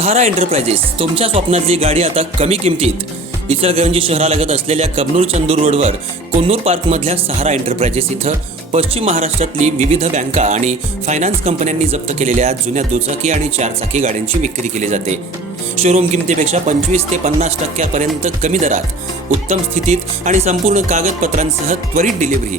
सहारा enterprises तुमच्या स्वप्नातली गाडी आता कमी किमतीत. इचलकरंजी शहरालगत असलेल्या कबनूर चंदूर रोडवर कोन्नूर पार्कमधल्या सहारा एंटरप्राइजेस इथं पश्चिम महाराष्ट्रातली विविध बँका आणि फायनान्स कंपन्यांनी जप्त केलेल्या जुन्या दुचाकी आणि चारचाकी गाड्यांची विक्री केली जाते. शोरूम किमतीपेक्षा 25 ते 50% कमी दरात, उत्तम स्थितीत आणि संपूर्ण कागदपत्रांसह त्वरित डिलिव्हरी.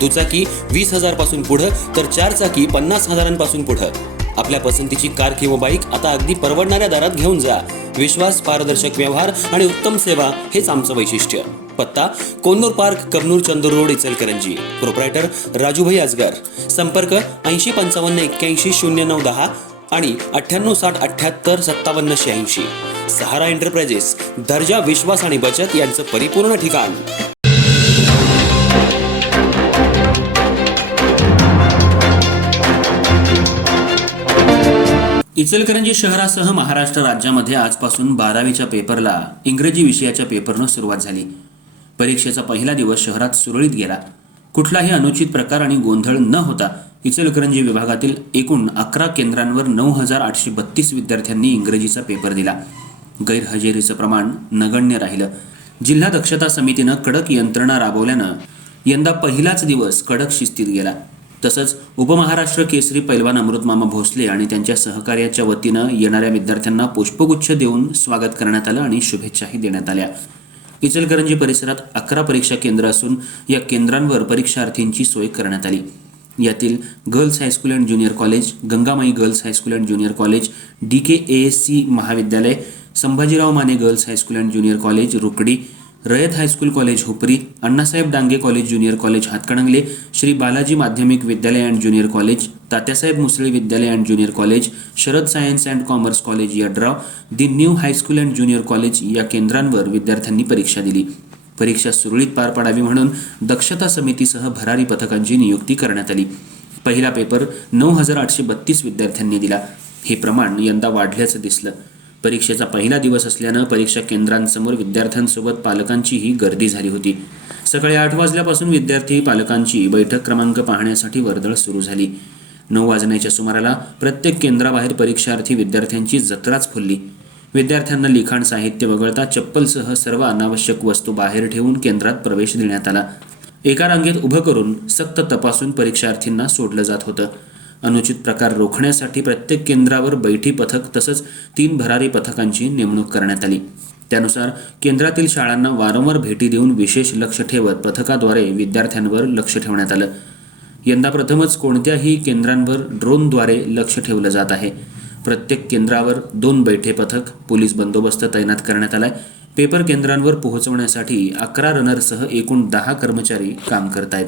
दुचाकी 20,000 पासून पुढे तर चारचाकी 50,000 पुढे. आपल्या पसंतीची कार किंवा बाईक आता अगदी परवडणाऱ्या दरात घेऊन जा. विश्वास, पारदर्शक व्यवहार आणि उत्तम सेवा हेच आमचं वैशिष्ट्य. पत्ता Konnur park, Kabnur Chandur road, Ichalkaranji. Proprietor Rajubhai Ajgar. संपर्क 8055810910 आणि 9860785786. सहारा एंटरप्राइजेस, दर्जा, विश्वास आणि बचत यांचं परिपूर्ण ठिकाण. इचलकरंजी शहरासह महाराष्ट्र राज्यामध्ये आजपासून 12वीच्या पेपरला इंग्रजी विषयाच्या पेपरनं सुरुवात झाली. परीक्षेचा पहिला दिवस शहरात सुरळीत गेला. कुठलाही अनुचित प्रकार आणि गोंधळ न होता इचलकरंजी विभागातील एकूण 11 केंद्रांवर 9,832 विद्यार्थ्यांनी इंग्रजीचा पेपर दिला. गैरहजेरीचं प्रमाण नगण्य राहिलं. जिल्हा दक्षता समितीनं कडक यंत्रणा राबवल्यानं यंदा पहिलाच दिवस कडक शिस्तीत गेला. तसंच उपमहाराष्ट्र केसरी पैलवान अमृतमामा भोसले आणि त्यांच्या सहकार्याच्या वतीनं येणाऱ्या विद्यार्थ्यांना पुष्पगुच्छ देऊन स्वागत करण्यात आलं आणि शुभेच्छाही देण्यात आल्या. इचलकरंजी परिसरात 11 परीक्षा केंद्र असून या केंद्रांवर परीक्षार्थींची सोय करण्यात आली. यातील girls high school and junior college, Gangamai girls high school and junior college, DKASC महाविद्यालय, Sambhajirao Mane girls high school and junior college Rukdi, Rayat high school college Hupari, Annasaheb Dange college junior college Hatkanangale, Shri Balaji माध्यमिक विद्यालय and junior college, Tatyasaheb Musale विद्यालय and junior college, Sharad science and commerce college Yadrav, the new high school and junior college या केंद्रांवर विद्यार्थ्यांनी परीक्षा दिली. परीक्षा सुरळीत पार पाडावी म्हणून दक्षता समितीसह भरारी पथकांची नियुक्ती करण्यात आली. पहिला पेपर 9,832 विद्यार्थ्यांनी दिला. हे प्रमाण यंदा वाढल्याचं दिसलं. परीक्षेचा पहिला दिवस असल्यानं परीक्षा केंद्रांसमोर विद्यार्थ्यांसोबत पालकांचीही गर्दी झाली होती. सकाळी 8 वाजल्यापासून विद्यार्थी पालकांची बैठक क्रमांक पाहण्यासाठी वर्दळ सुरू झाली. 9 वाजण्याच्या सुमाराला प्रत्येक केंद्राबाहेर परीक्षार्थी विद्यार्थ्यांची जत्राच फुलली. विद्यार्थ्यांना लिखाण साहित्य वगळता चप्पलसह सर्व अनावश्यक वस्तू बाहेर ठेवून केंद्रात प्रवेश देण्यात आला. एका रांगेत उभं करून सक्त तपासून परीक्षार्थींना सोडलं जात होतं. अनुचित प्रकार रोखण्यासाठी प्रत्येक केंद्रावर बैठी पथक तसंच 3 भरारी पथकांची नेमणूक करण्यात आली. त्यानुसार केंद्रातील शाळांना वारंवार भेटी देऊन विशेष लक्ष ठेवत पथकाद्वारे विद्यार्थ्यांवर लक्ष ठेवण्यात आलं. यंदा प्रथमच कोणत्याही केंद्रांवर ड्रोनद्वारे लक्ष ठेवलं जात आहे. प्रत्येक केंद्रावर 2 बैठे पथक, पोलीस बंदोबस्त तैनात करण्यात आलाय. पेपर केंद्रांवर पोहोचवण्यासाठी 11 रनरसह एकूण 10 कर्मचारी काम करतायत.